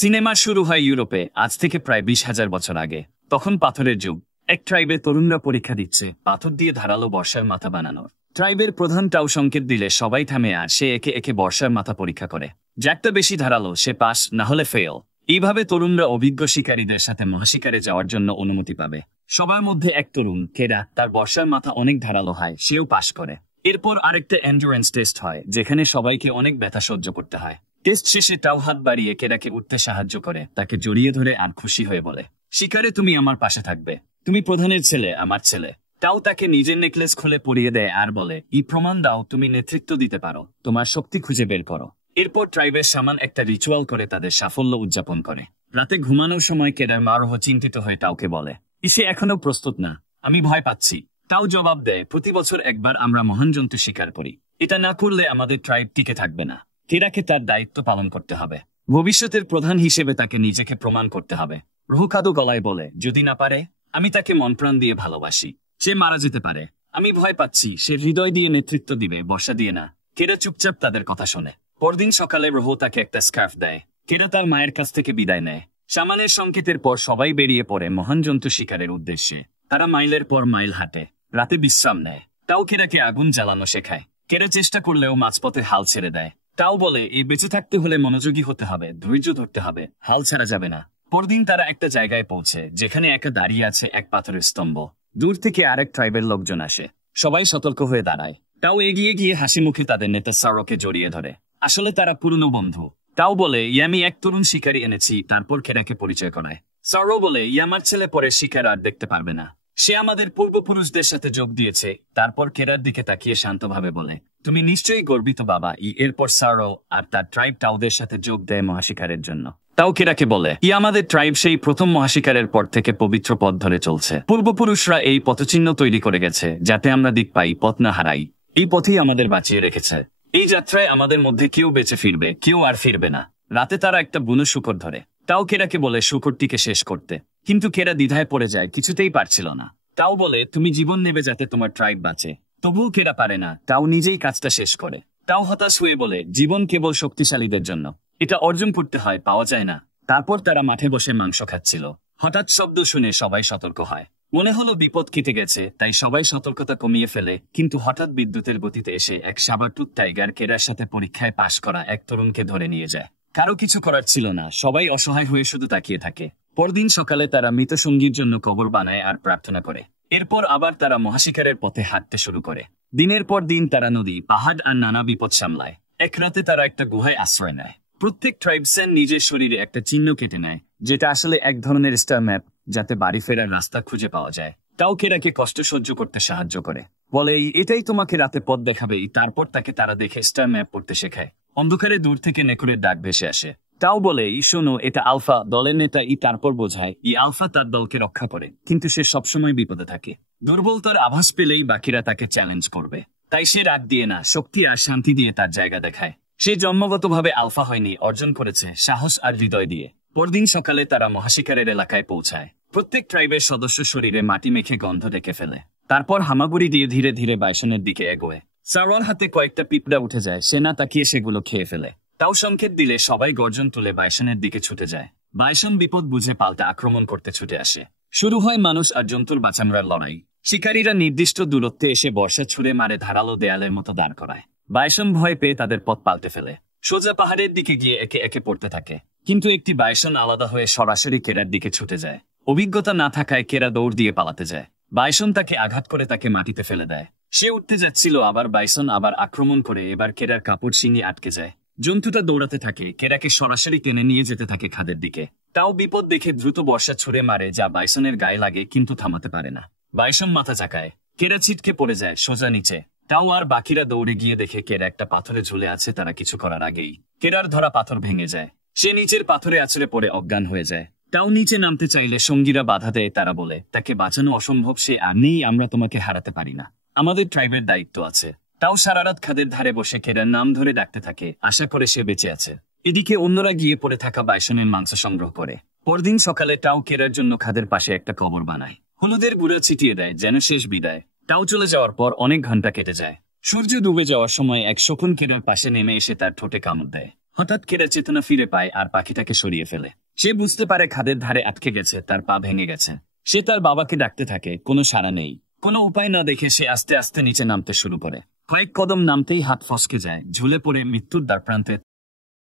Cinema শুরু হয় ইউরোপে আজ থেকে প্রায় 20,000 বছর আগে। তখন পাথরের যুগ। এক ট্রাইবের তরুণরা পরীক্ষা দিচ্ছে পাথর দিয়ে ধারালো বর্ষার মাথা বানানোর। ট্রাইবের প্রধান টাও সংকেত দিলে সবাই থামে আর সে একে একে বর্ষার মাথা পরীক্ষা করে। যারটা বেশি ধারালো সে পাস, না হলে ফেল। এইভাবে তরুণরা অভিজ্ঞ শিকারীদের সাথে মহাশিকারে যাওয়ার জন্য অনুমতি পাবে। সবার মধ্যে এক তরুণ কেরা, তার বর্ষার মাথা অনেক ধারালো হয়, সেও পাস করে। এরপর আরেকটা এন্ডুরেন্স টেস্ট হয়, যেখানে সবাইকে অনেক ব্যথা সহ্য করতে হয়। টেস্ট শেষে টাও হাত বাড়িয়ে কেরাকে উঠতে সাহায্য করে, তাকে জড়িয়ে ধরে আর খুশি হয়ে বলে, শিকারে তুমি আমার পাশে থাকবে, তুমি প্রধানের ছেলে, আমার ছেলে। টাও তাকে নিজের নেকলেস খুলে পরিয়ে দেয় আর বলে, এই প্রমাণ দাও তুমি নেতৃত্ব দিতে পারো, তোমার শক্তি খুঁজে বের করো। এরপর ট্রাইবের সামান একটা রিচুয়াল করে তাদের সাফল্য উদযাপন করে। রাতে ঘুমানোর সময় কেরার মারহ চিন্তিত হয়ে টাওকে বলে, ইসে এখনো প্রস্তুত না, আমি ভয় পাচ্ছি। টাও জবাব দেয়, প্রতি বছর একবার আমরা মহান জন্তু শিকার করি, এটা না করলে আমাদের ট্রাইব টিকে থাকবে না। কেরাকে তার দায়িত্ব পালন করতে হবে, ভবিষ্যতের প্রধান হিসেবে তাকে নিজেকে প্রমাণ করতে হবে। রুহুকাদু গলায় বলে, যদি না পারে, আমি তাকে মন প্রাণ দিয়ে ভালোবাসি, সে মারা যেতে পারে, আমি ভয় পাচ্ছি, সে হৃদয় দিয়ে নেতৃত্ব দিবে, বর্ষা দিয়ে না। কেরা চুপচাপ তাদের কথা শোনে। পরদিন সকালে রুহু তাকে একটা স্কার্ফ দেয়। কেরা তার মায়ের কাছ থেকে বিদায় নেয়। সামানের সংকেতের পর সবাই বেরিয়ে পড়ে মহান জন্তু শিকারের উদ্দেশ্যে। তারা মাইলের পর মাইল হাঁটে, রাতে বিশ্রাম নেয়। টাও কেরাকে আগুন জ্বালানো শেখায়। কেরা চেষ্টা করলেও মাঝপথে হাল ছেড়ে দেয়। টাও বলে, এই বেঁচে থাকতে হলে মনোযোগী হতে হবে, ধৈর্য ধরতে হবে, হাল ছাড়া যাবে না। পরদিন তারা একটা জায়গায় পৌঁছে, যেখানে একা দাঁড়িয়ে আছে এক পাথরের স্তম্ভ। দূর থেকে আরেক ট্রাইবের লোকজন আসে, সবাই সতর্ক হয়ে দাঁড়ায়। টাও এগিয়ে গিয়ে হাসি মুখে তাদের নেতা সারোকে জড়িয়ে ধরে। আসলে তারা পুরনো বন্ধু। টাও বলে, আমি এক তরুণ শিকারী এনেছি, তারপর কেরাকে পরিচয় করায়। সারো বলে, আমার ছেলে পরে শিকার আর দেখতে পারবে না, সে আমাদের পূর্বপুরুষদের সাথে যোগ দিয়েছে। তারপর কেরার দিকে তাকিয়ে শান্তভাবে বলে, তুমি নিশ্চয়ই গর্বিত বাবা। এরপর সারো আর তার ট্রাইব টাওদের সাথে যোগ দেয় মহাশিকারের জন্য। টাও কেরাকে বলে, আমাদের ট্রাইব সেই প্রথম মহাশিকারের পর থেকে পবিত্র পথ ধরে চলছে। পূর্বপুরুষরা এই পথচিহ্ন তৈরি করে গেছে, যাতে আমরা দিক পাই, পথ না হারাই। এই পথেই আমাদের বাঁচিয়ে রেখেছে। এই যাত্রায় আমাদের মধ্যে কেউ বেঁচে ফিরবে, কেউ আর ফিরবে না। রাতে তারা একটা বুনো শূকর ধরে। টাও কেরাকে বলে শূকরটিকে শেষ করতে, কিন্তু কেরা দ্বিধায় পড়ে যায়, কিছুতেই পারছিল না। টাও বলে, তুমি জীবন নেবে যাতে তোমার ট্রাইব বাঁচে। তবুও কেরা পারে না, টাও নিজেই কাজটা শেষ করে। টাও হতাশ হয়ে বলে, জীবন কেবল শক্তিশালীদের জন্য, এটা অর্জন করতে হয়, পাওয়া যায় না। তারপর তারা মাঠে বসে মাংস খাচ্ছিল। হঠাৎ শব্দ শুনে সবাই সতর্ক হয়। মনে হলো বিপদ কেটে গেছে, তাই সবাই সতর্কতা কমিয়ে ফেলে। কিন্তু হঠাৎ বিদ্যুতের গতিতে এসে এক সাবারটুথ টাইগার কেরার সাথে পরীক্ষায় পাশ করা এক তরুণকে ধরে নিয়ে যায়। কারো কিছু করার ছিল না, সবাই অসহায় হয়ে শুধু তাকিয়ে থাকে। পরদিন সকালে তারা মৃত সঙ্গীর জন্য কবর বানায় আর প্রার্থনা করে। এরপর আবার তারা মহাশিকারের পথে হাঁটতে শুরু করে। দিনের পর দিন তারা নদী, পাহাড় আর নানা বিপদ সামলায়। এক রাতে তারা একটা গুহায় আশ্রয় নেয়। প্রত্যেক ট্রাইবসেন নিজের শরীরে একটা চিহ্ন কেটে নেয়, যেটা আসলে এক ধরনের স্টার ম্যাপ, যাতে বাড়ি ফেরার রাস্তা খুঁজে পাওয়া যায়। টাও কেরাকে কষ্ট সহ্য করতে সাহায্য করে, বলে এটাই তোমাকে রাতে পথ দেখাবে। তারপর তাকে তারা দেখে স্টার ম্যাপ পড়তে শেখায়। অন্ধকারে দূর থেকে নেকুরের ডাক ভেসে আসে। টাও বলে, শোনো, এটা আলফা, দলের নেতা। তারপর বোঝায় আলফা তার দলকে রক্ষা করে, কিন্তু সে সবসময় বিপদে থাকে। দুর্বলতার আভাস পেলেই বাকিরা তাকে চ্যালেঞ্জ করবে, তাই সে রাগ দিয়ে না, শক্তি আর শান্তি দিয়ে তার জায়গা দেখায়। সে জন্মগতভাবে আলফা হয়নি, অর্জন করেছে সাহস আর হৃদয় দিয়ে। পরদিন সকালে তারা মহাশিকারের এলাকায় পৌঁছায়। প্রত্যেক ট্রাইবের সদস্য শরীরে মাটি মেখে গন্ধ রেখে ফেলে। তারপর হামাগুড়ি দিয়ে ধীরে ধীরে বাইসনের দিকে এগোয়। সারোয়ার হাতে কয়েকটা পিঁপড়া উঠে যায়, সে না তাকিয়ে সেগুলো খেয়ে ফেলে। টাও সংকেত দিলে সবাই গর্জন তুলে বাইসনের দিকে ছুটে যায়। বাইসন বিপদ বুঝে পাল্টা আক্রমণ করতে ছুটে আসে। শুরু হয় মানুষ আর জন্তুর বাঁচামরার লড়াই। শিকারীরা নির্দিষ্ট দূরত্বে এসে বর্ষা ছুঁড়ে মারে, ধারালো দেয়ালের মতো দাঁড় করায়। বাইসন ভয় পেয়ে তাদের পথ পাল্টে ফেলে, সোজা পাহাড়ের দিকে গিয়ে একে একে পড়তে থাকে। কিন্তু একটি বাইসন আলাদা হয়ে সরাসরি কেরার দিকে ছুটে যায়। অভিজ্ঞতা না থাকায় কেরা দৌড় দিয়ে পালাতে যায়। বাইসন তাকে আঘাত করে তাকে মাটিতে ফেলে দেয়। সে উঠতে যাচ্ছিল, আবার বাইসন আবার আক্রমণ করে। এবার কেরার কাপড় শিঙে আটকে যায়। জন্তুটা দৌড়াতে থাকে, কেরাকে সরাসরি টেনে নিয়ে যেতে থাকে খাদের দিকে। তাও বিপদ দেখে দ্রুত বর্ষা ছুঁড়ে মারে, যা বাইসনের গায়ে লাগে, কিন্তু থামাতে পারে না। বাইসন মাথা চাকায়, কেরা ছিটকে পড়ে যায় সোজা নিচে। টাও আর বাকিরা দৌড়ে গিয়ে দেখে কেরা একটা পাথরে ঝুলে আছে। তারা কিছু করার আগেই কেরার ধরা পাথর ভেঙে যায়। সে নিচের পাথরে আছড়ে পড়ে অজ্ঞান হয়ে যায়। টাও নিচে নামতে চাইলে সঙ্গীরা বাধা দেয়। তারা বলে, তাকে বাঁচানো অসম্ভব, সে আর নেই, আমরা তোমাকে হারাতে পারি না, আমাদের ট্রাইবের দায়িত্ব আছে। টাও সারারাত খাদের ধারে বসে কেরার নাম ধরে ডাকতে থাকে, আশা করে সে বেঁচে আছে। এদিকে অন্যরা গিয়ে পড়ে থাকা বাইসনের মাংস সংগ্রহ করে। পরদিন সকালে টাও কেরার জন্য খাদের পাশে একটা কবর বানায়। হলুদের গুঁড়া ছিটিয়ে দেয়, যেন শেষ বিদায়। টাও চলে যাওয়ার পর অনেক ঘন্টা কেটে যায়। সূর্য ডুবে যাওয়ার সময় এক শকুন কেরার পাশে নেমে এসে তার ঠোঁটে কামড় দেয়। হঠাৎ কেরা চেতনা ফিরে পায় আর পাখিটাকে সরিয়ে ফেলে। সে বুঝতে পারে খাদের ধারে আটকে গেছে, তার পা ভেঙে গেছে। সে তার বাবাকে ডাকতে থাকে, কোনো সাড়া নেই। কোনো উপায় না দেখে সে আস্তে আস্তে নিচে নামতে শুরু করে। কয়েক কদম নামতেই হাত ফসকে যায়, ঝুলে পড়ে মৃত্যুর দ্বারপ্রান্তে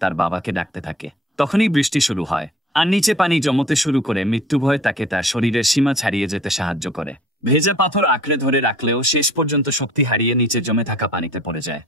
তার বাবাকে ডাকতে থাকে। তখনই বৃষ্টি শুরু হয় আর নিচে পানি জমতে শুরু করে। মৃত্যু ভয় তাকে তার শরীরের সীমা ছাড়িয়ে যেতে সাহায্য করে। ভেজা পাথর আঁকড়ে ধরে রাখলেও শেষ পর্যন্ত শক্তি হারিয়ে নিচে জমে থাকা পানিতে পড়ে যায়।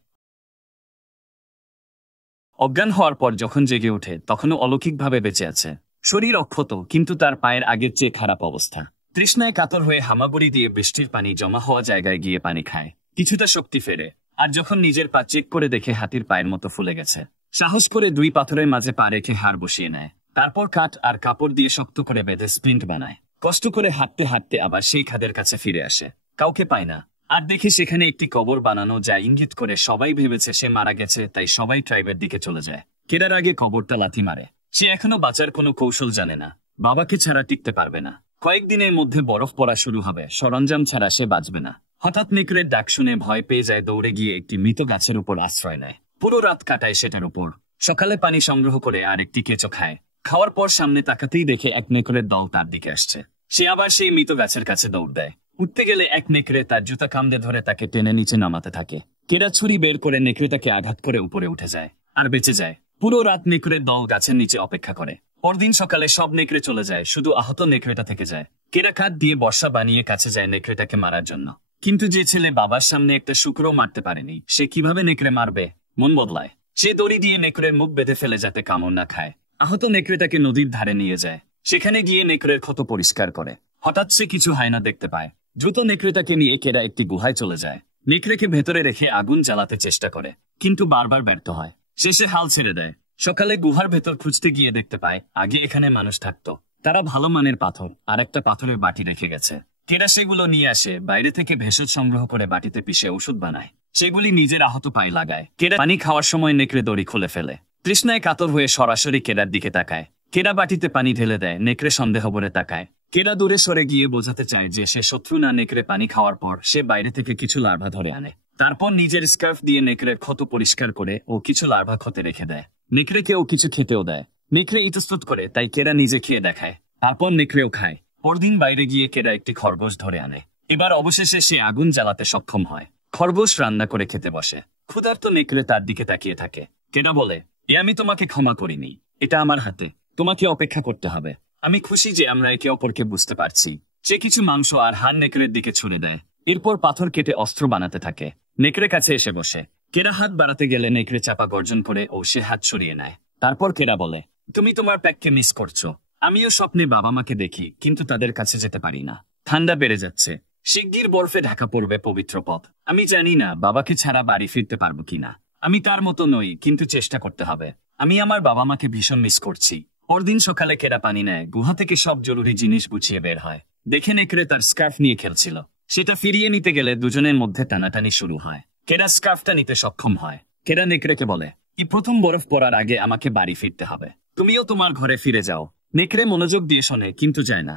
অজ্ঞান হওয়ার পর যখন জেগে ওঠে তখনও অলৌকিকভাবে বেঁচে আছে। শরীর অক্ষত, কিন্তু তার পায়ের আগের চেয়ে খারাপ অবস্থা। তৃষ্ণায় কাতর হয়ে হামাগুড়ি দিয়ে বৃষ্টির পানি জমা হওয়া জায়গায় গিয়ে পানি খায়। কিছুটা শক্তি ফেরে, আর যখন নিজের পা চেক করে দেখে হাতির পায়ের মতো ফুলে গেছে, সাহস করে দুই পাথরের মাঝে পা রেখে হাড় বসিয়ে নেয়। তারপর কাঠ আর কাপড় দিয়ে শক্ত করে বেঁধে স্প্রিন্ট বানায়। কষ্ট করে হাঁটতে হাঁটতে আবার সেই খাদের কাছে ফিরে আসে। কাউকে পায় না, আর দেখে সেখানে একটি কবর বানানো, যা ইঙ্গিত করে সবাই ভেবেছে সে মারা গেছে, তাই সবাই ট্রাইবের দিকে চলে যায়। কেরার আগে কবরটা লাথি মারে। সে এখনো বাঁচার কোনো কৌশল জানে না। বাবাকে ছাড়া টিকতে পারবে না। কয়েকদিনের মধ্যে বরফ পড়া শুরু হবে, সরঞ্জাম ছাড়া সে বাঁচবে না। হঠাৎ নেকড়ের ডাক শুনে ভয় পেয়ে যায়, দৌড়ে গিয়ে একটি মৃত গাছের উপর আশ্রয় নেয়। পুরো রাত কাটায় সেটার উপর। সকালে পানি সংগ্রহ করে আর একটি কেঁচো খায়। খাওয়ার পর সামনে তাকাতেই দেখে এক নেকড়ের দল তার দিকে আসছে। সে আবার সেই মৃত গাছের কাছে দৌড় দেয়। উঠতে গেলে এক নেকড়ে তার জুতা কামড়ে ধরে তাকে টেনে নিচে নামাতে থাকে। কেরা ছুরি বের করে নেকড়েটাকে আঘাত করে উপরে উঠে যায় আর বেঁচে যায়। পুরো রাত নেকড়ের দল গাছের নিচে অপেক্ষা করে। পরদিন সকালে সব নেকড়ে চলে যায়, শুধু আহত নেকড়েটা থেকে যায়। কেরা কাঠ দিয়ে বর্ষা বানিয়ে কাছে যায় নেকড়েটাকে মারার জন্য। কিন্তু যে ছেলে বাবার সামনে একটা শুকরও মারতে পারেনি, সে কিভাবে নেকড়ে মারবে? মন বদলায়। সে দড়ি দিয়ে নেকড়ের মুখ বেঁধে ফেলে যাতে কামড় না খায়। আহত নেকড়েটাকে নদীর ধারে নিয়ে যায়। সেখানে গিয়ে নেকড়ের ক্ষত পরিষ্কার করে। হঠাৎ সে কিছু হায়না দেখতে পায়। দ্রুত নেকড়েটাকে নিয়ে কেরা একটি গুহায় চলে যায়। নেকড়েকে ভেতরে রেখে আগুন জ্বালাতে চেষ্টা করে, কিন্তু বারবার ব্যর্থ হয়। শেষে হাল ছেড়ে দেয়। সকালে গুহার ভেতর খুঁজতে গিয়ে দেখতে পায় আগে এখানে মানুষ থাকতো। তারা ভালো মানের পাথর আর একটা পাথরের বাটি রেখে গেছে। কেরা সেগুলো নিয়ে আসে, বাইরে থেকে ভেষজ সংগ্রহ করে বাটিতে পিষে ওষুধ বানায়। সেগুলি নিজের আহত পায়ে লাগায়। কেরা পানি খাওয়ার সময় নেকড়ে দড়ি খুলে ফেলে। তৃষ্ণায় কাতর হয়ে সরাসরি কেরার দিকে তাকায়। কেরা বাটিতে পানি ঢেলে দেয়। নেকড়ে সন্দেহ ভরে তাকায়। কেরা দূরে সরে গিয়ে বোঝাতে চায় যে সে শত্রু না। নেকড়ে পানি খাওয়ার পর সে বাইরে থেকে কিছু লার্ভা ধরে আনে। তারপর নিজের স্কার্ফ দিয়ে নেকড়ের ক্ষত পরিষ্কার করে ও কিছু লার্ভা ক্ষতে রেখে দেয়। নেকড়েকে ও কিছু খেতেও দেয়। নেকড়ে ইতস্তত করে, তাই কেরা নিজে খেয়ে দেখায়। তারপর নেকড়েও খায়। পরদিন বাইরে গিয়ে কেরা একটি খরগোশ ধরে আনে। এবার অবশেষে সে আগুন জ্বালাতে সক্ষম হয়। খরগোশ রান্না করে খেতে বসে। ক্ষুধার্ত নেকড়ে তার দিকে তাকিয়ে থাকে। কেরা বলে, আমি তোমাকে ক্ষমা করিনি, এটা আমার হাতে, তোমাকে অপেক্ষা করতে হবে। আমি খুশি যে আমরা একে অপরকে বুঝতে পারছি। সে কিছু মাংস আর হাড় নেকড়ের দিকে ছুড়ে দেয়। এরপর পাথর কেটে অস্ত্র বানাতে থাকে। নেকড়ে কাছে এসে বসে। কেরা হাত বাড়াতে গেলে নেকড়ে চাপা গর্জন করে ও সে হাত সরিয়ে নেয়। তারপর কেরা বলে, তুমি তোমার প্যাককে মিস করছো। আমিও স্বপ্নে বাবা মাকে দেখি, কিন্তু তাদের কাছে যেতে পারি না। ঠান্ডা বেড়ে যাচ্ছে, শিগগির বরফে ঢাকা পড়বে পবিত্র পথ। আমি জানি না বাবাকে ছাড়া বাড়ি ফিরতে পারবো কিনা। আমি তার মতো নই, কিন্তু চেষ্টা করতে হবে। আমি আমার বাবা মাকে ভীষণ মিস করছি। পরদিন সকালে কেরা পানি নেয়। গুহা থেকে সব জরুরি জিনিস গুছিয়ে বের হয়। দেখে নেকড়ে তার স্কার্ফ নিয়ে খেলছিল। সেটা ফিরিয়ে নিতে গেলে দুজনের মধ্যে টানাটানি শুরু হয়। কেরা স্কার্ফটা নিতে সক্ষম হয়। কেরা নেকড়েকে বলে, প্রথম বরফ পড়ার আগে আমাকে বাড়ি ফিরতে হবে। তুমিও তোমার ঘরে ফিরে যাও। নেকড়ে মনোযোগ দিয়ে শোনে, কিন্তু যায় না।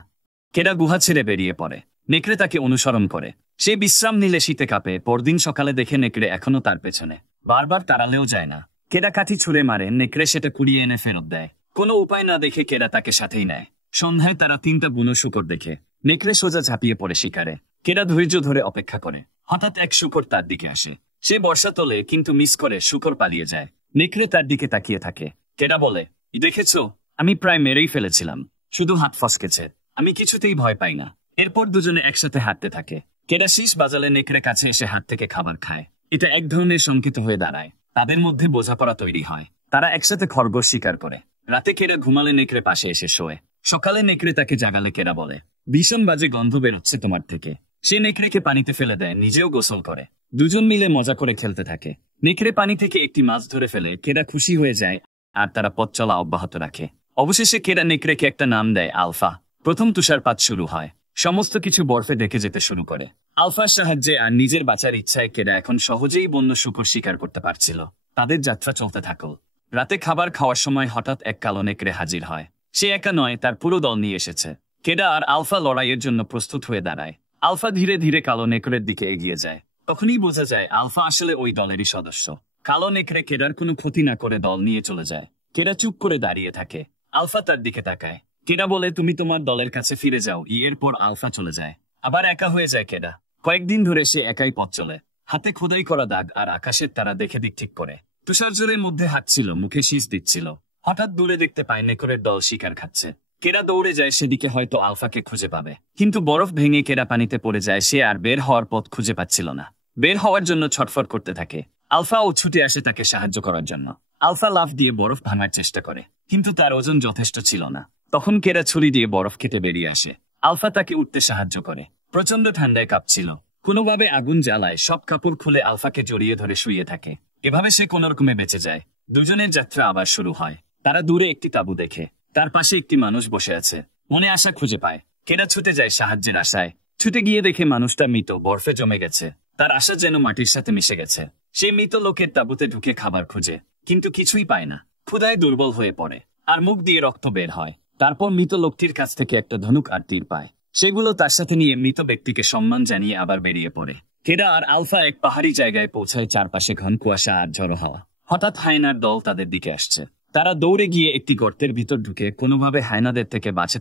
কেরা গুহা ছেড়ে বেরিয়ে পড়ে। নেকড়ে তাকে অনুসরণ করে। সে বিশ্রাম নিলে শীতে কাঁপে। পরদিন সকালে দেখে নেকড়ে এখনো তার পেছনে। বারবার তাড়ালেও যায় না। কেরা কাঠি ছুঁড়ে মারে। নেকড়ে সেটা কুড়িয়ে এনে ফেরত দেয়। কোনো উপায় না দেখে কেরা তাকে সাথেই নেয়। সন্ধ্যায় তারা 3টা বুনো শূকর দেখে। নেকড়ে সোজা ঝাঁপিয়ে পড়ে শিকারে। কেরা ধৈর্য ধরে অপেক্ষা করে। হঠাৎ এক শূকর তার দিকে আসে। সে বর্ষা তোলে, কিন্তু মিস করে শূকর পালিয়ে যায়। নেকড়ে তার দিকে তাকিয়ে থাকে। কেরা বলে, দেখেছো, আমি প্রায় মেরেই ফেলেছিলাম, শুধু হাত ফসকেছে। আমি কিছুতেই ভয় পাই না। এরপর দুজনে একসাথে হাঁটতে থাকে। কেরা শীষ বাজালে নেকড়ে কাছে এসে হাত থেকে খাবার খায়। এটা এক ধরনের সংকেত হয়ে দাঁড়ায়। তাদের মধ্যে বোঝাপড়া তৈরি হয়। তারা একসাথে খরগোশ শিকার করে। রাতে কেরা ঘুমালে নেকড়ে পাশে এসে শোয়। সকালে নেকড়ে তাকে জাগালে কেরা বলে, ভীষণ বাজে গন্ধ বেরোচ্ছে তোমার থেকে। সে নেকড়েকে পানিতে ফেলে দেয়, নিজেও গোসল করে। দুজন মিলে মজা করে খেলতে থাকে। নেকড়ে পানি থেকে একটি মাছ ধরে ফেলে। কেরা খুশি হয়ে যায় আর তারা পথ চলা অব্যাহত রাখে। অবশেষে কেরা নেকড়েকে একটা নাম দেয়, আলফা। প্রথম তুষারপাত শুরু হয়। সমস্ত কিছু বরফে ঢেকে যেতে শুরু করে। আলফার সাহায্যে আর নিজের বাঁচার ইচ্ছায় কেরা এখন সহজেই বন্য শূকর শিকার করতে পারছিল। তাদের যাত্রা চলতে থাকল। রাতে খাবার খাওয়ার সময় হঠাৎ এক কালো নেকড়ে হাজির হয়। সে একা নয়, তার পুরো দল নিয়ে এসেছে। কেরা আর আলফা লড়াইয়ের জন্য প্রস্তুত হয়ে দাঁড়ায়। আলফা ধীরে ধীরে কালো নেকড়ের দিকে এগিয়ে যায়। তখনই বোঝা যায় আলফা আসলে ওই দলেরই সদস্য। কালো নেকড়ে কেডার কোনো ক্ষতি না করে দল নিয়ে চলে যায়। কেডা চুপ করে দাঁড়িয়ে থাকে। আলফা তার দিকে তাকায়। কেডা বলে, তুমি তোমার দলের কাছে ফিরে যাও। এরপর আলফা চলে যায়। আবার একা হয়ে যায় কেডা। কয়েকদিন ধরে সে একাই পথ চলে। হাতে খোদাই করা দাগ আর আকাশের তারা দেখে দিক ঠিক করে। তুষারঝড়ের মধ্যে হাঁটছিল, মুখে শীষ দিচ্ছিল। হঠাৎ দূরে দেখতে পায় নেকড়ের দল শিকার খাচ্ছে। কেডা দৌড়ে যায় সেদিকে, হয়তো আলফাকে খুঁজে পাবে। কিন্তু বরফ ভেঙে কেডা পানিতে পড়ে যায়। সে আর বের হওয়ার পথ খুঁজে পাচ্ছিল না। বের হওয়ার জন্য ছটফট করতে থাকে। আলফাও ছুটে আসে তাকে সাহায্য করার জন্য। আলফা লাফ দিয়ে বরফ ভাঙার চেষ্টা করে, কিন্তু তার ওজন যথেষ্ট ছিল না। তখন কেডা ছুরি দিয়ে বরফ কেটে বেরিয়ে আসে। আলফা তাকে উঠতে সাহায্য করে। প্রচন্ড ঠান্ডায় কাঁপছিল। কোনোভাবে আগুন জ্বালায়, সব কাপড় খুলে আলফাকে জড়িয়ে ধরে শুয়ে থাকে। এভাবে সে কোনোরকমে বেঁচে যায়। দুজনের যাত্রা আবার শুরু হয়। তারা দূরে একটি তাঁবু দেখে। তার পাশে একটি মানুষ বসে আছে। মনে আশা খুঁজে পায়। কেডা ছুটে যায় সাহায্যের আশায়। ছুটে গিয়ে দেখে মানুষটা মৃত, বরফে জমে গেছে। তার আশা যেন মাটির সাথে মিশে গেছে। সে মৃত লোকের তাঁবুতে ঢুকে খাবার খুঁজে, কিন্তু কিছুই পায় না। ক্ষুধায় দুর্বল হয়ে পড়ে, আর মুখ দিয়ে রক্ত বের হয়। তারপর মৃত লোকটির কাছ থেকে একটা ধনুক আর তীর পায়। সেগুলো তার সাথে নিয়ে মৃত ব্যক্তিকে সম্মান জানিয়ে আবার বেরিয়ে পড়ে। কেডা আর আলফা এক পাহাড়ি জায়গায় পৌঁছায়। চারপাশে ঘন কুয়াশা আর ঝড়ো হাওয়া। হঠাৎ হায়নার দল তাদের দিকে আসছে। তারা দৌড়ে গিয়ে একটি গর্তের ভিতর ঢুকে কোনোভাবে হায়নাদের থেকে বাঁচে।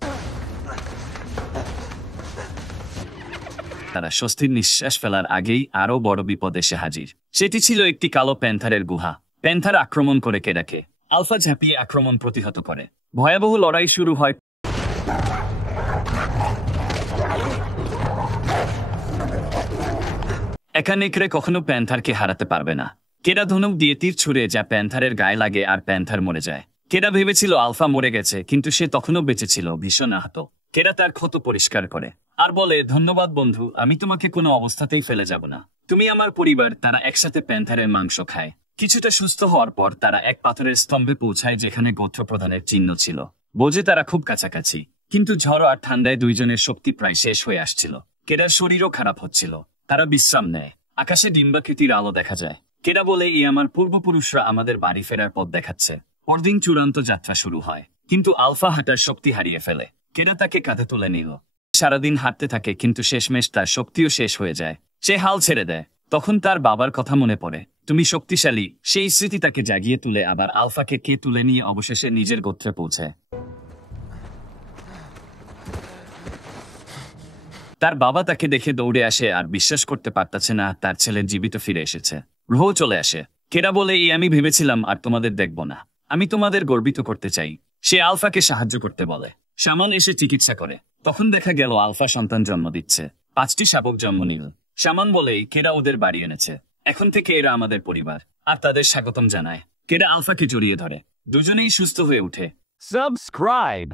তারা স্বস্তির নিঃশ্বাস ফেলার আগেই আরো বড় বিপদ এসে হাজির। সেটি ছিল একটি কালো প্যান্থারের গুহা। প্যান্থার আক্রমণ করে কেডাকে। আলফা ঝাঁপিয়ে আক্রমণ প্রতিহত করে। ভয়াবহ লড়াই শুরু হয়। একা নেকড়ে কখনো প্যান্থারকে হারাতে পারবে না। কেডা ধনুক দিয়ে তীর ছুঁড়ে যা প্যান্থারের গায়ে লাগে, আর প্যান্থার মরে যায়। কেডা ভেবেছিল আলফা মরে গেছে, কিন্তু সে তখনও বেঁচে ছিল, ভীষণ আহত। কেডা তার ক্ষত পরিষ্কার করে আর বলে, ধন্যবাদ বন্ধু, আমি তোমাকে কোনো অবস্থাতেই ফেলে যাব না। তুমি আমার পরিবার। তারা একসাথে প্যান্থারের মাংস খায়। কিছুটা সুস্থ হওয়ার পর তারা এক পাথরের স্তম্ভে পৌঁছায়, যেখানে গোত্র প্রধানের চিহ্ন ছিল। বোঝে তারা খুব কাছাকাছি, কিন্তু ঝড় আর ঠান্ডায় দুইজনের শক্তি প্রায় শেষ হয়ে আসছিল। কেডার শরীরও খারাপ হচ্ছিল। তারা বিশ্রাম নেয়। আকাশে ডিম্বাকৃতির আলো দেখা যায়। কেডা বলে, এই আমার পূর্বপুরুষরা আমাদের বাড়ি ফেরার পথ দেখাচ্ছে। পরদিন চূড়ান্ত যাত্রা শুরু হয়, কিন্তু আলফা হাঁটার শক্তি হারিয়ে ফেলে। কেডা তাকে কাঁধে তুলে নিল। সারাদিন হাঁটতে থাকে, কিন্তু শেষমেশ তার শক্তিও শেষ হয়ে যায়। সে হাল ছেড়ে দেয়। তখন তার বাবার কথা মনে পড়ে। তুমি শক্তিশালী। সেই স্মৃতি তাকে জাগিয়ে তুলে আবার আলফাকে কে তুলে নিয়ে অবশেষে নিজের গোত্রে পৌঁছায়। তার বাবা তাকে দেখে দৌড়ে আসে আর বিশ্বাস করতে পারতেছে না তার ছেলে জীবিত ফিরে এসেছে। রোহ চলে আসে। কেডা বলে, এই আমি ভেবেছিলাম আর তোমাদের দেখব না। আমি তোমাদের গর্বিত করতে চাই। সে আলফাকে সাহায্য করতে বলে। শামান এসে চিকিৎসা করে। তখন দেখা গেল আলফা সন্তান জন্ম দিচ্ছে। 5টি শাবক জন্ম নিল। শামান বলেই, কেডা ওদের বাড়ি এনেছে। এখন থেকে এরা আমাদের পরিবার, আর তাদের স্বাগতম জানায়। কেডা আলফাকে জড়িয়ে ধরে। দুজনেই সুস্থ হয়ে উঠে। Subscribe.